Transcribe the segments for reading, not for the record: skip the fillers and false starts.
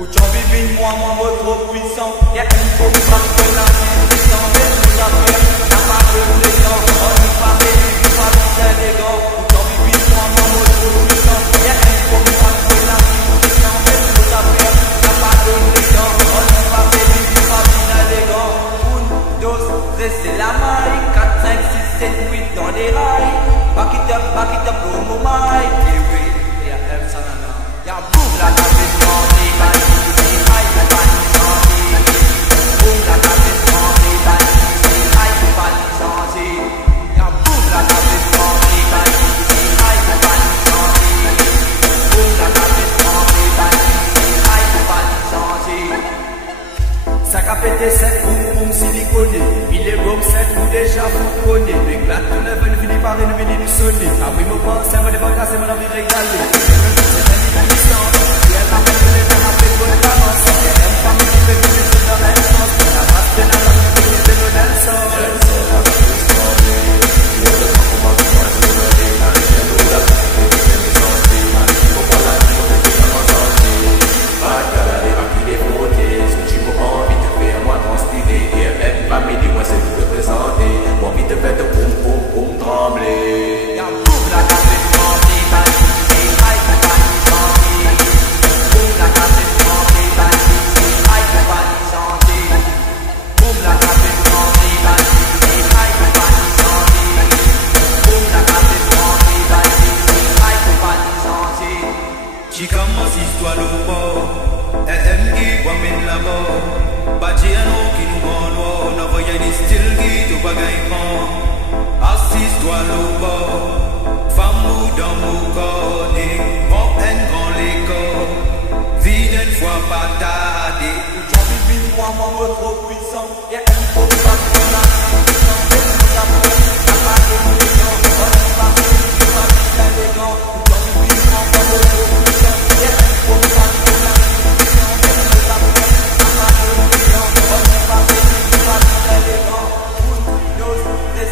Aujourd'hui, moi, trop puissant. Y'a une fois que la vie sans mais tout à fait. Y'a pas de plaisant, on nous parle, nous parle, c'est élégant. Aujourd'hui, moi, trop puissant. Y'a une fois que la vie sans mais tout à fait. Y'a pas de plaisant, on nous parle, nous parle, c'est élégant. Une dose, c'est la maille. 4, 5, 6, 7, 8 dans les rails. Back it up, promo maille. Et oui, y'a M. Sanana. Y'a boum, la table est chantée, ça qu'a pété 7 boum siliconé. Il est boum 7 ou déjà fourconné. Les glaces de level finit par une mini du sonné. Ah oui, mon pense, c'est mon débat, c'est mon envie régalé. C'est un puissant. Si elle m'appelle, elle m'appelle pour le balance. Elle aime pas me dire que je suis dans l'instant. La race de la langue, c'est le dansant. She commence histoire au bord, elle qui voit men là-bas. Badiano qui nous rend n'a voyé ni style qui te bagaille. Assiste-toi au bord, femme ou dans mon corps, bon en grand l'école, vide une fois pas tardé. Aujourd'hui, moi, trop puissant. Y'a une fois que la vie sans mais tout à fait. Y'a pas de plaisant, on nous parle, nous parle, c'est élégant. Aujourd'hui, moi, trop puissant. Y'a une fois que la vie sans mais tout à fait. Y'a pas de plaisant, on nous parle, nous parle, c'est élégant. Une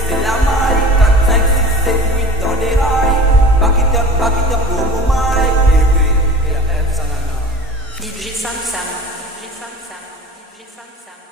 c'est la maille. 4, 5, 6, 7, 8 dans les rails. Back it up, promo maille. Et oui, et la M. Sanana. DJ Sam Sam, DJ Sam Sam, DJ Sam Sam.